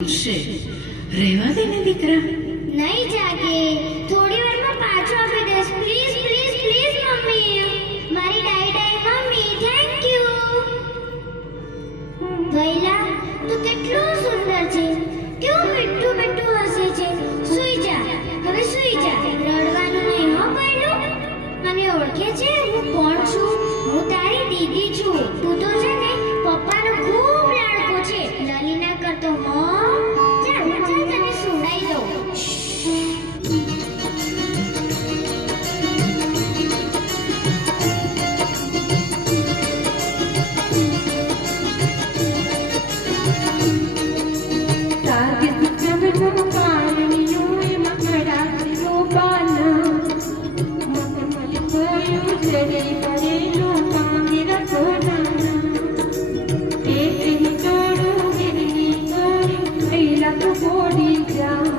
રહેવા દે ને દીકરા. નહીં જાગે, થોડી વારમાં પાછો આપી દઈશ. પ્લીઝ પ્લીઝ પ્લીઝ મમ્મી, મારી ડાઈ ડાઈ મમ્મી, થેન્ક યુ. ભૈલા, તું કેટલું સુંદર છે, કેવું મીઠું મીઠું હસે છે. સૂઈ જા, હવે સૂઈ જા, રડવાનું નહીં હો ભૈલું. મને ઓળખે છે હું કોણ છું? હું તારી દીદી છું. તું તો છે ને પપ્પાનો ખૂબ લાડકો છે. લલીના કરતો હો. ચાલ ચાલ, તને સુડાઈ દઉં. Thank you.